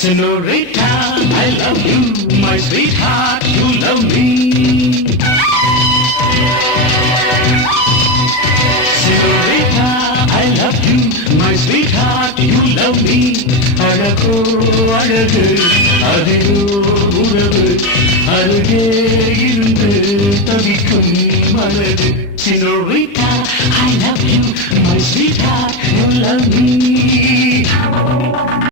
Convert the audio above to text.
Senorita, I love you, my sweetheart, you love me. Senorita, I love you, my sweetheart, you love me. அழகோ அழகு அதிலோ உறவு அருகே இருந்து தவிக்கும் மனது. Senorita, I love you, my sweetheart, you love me.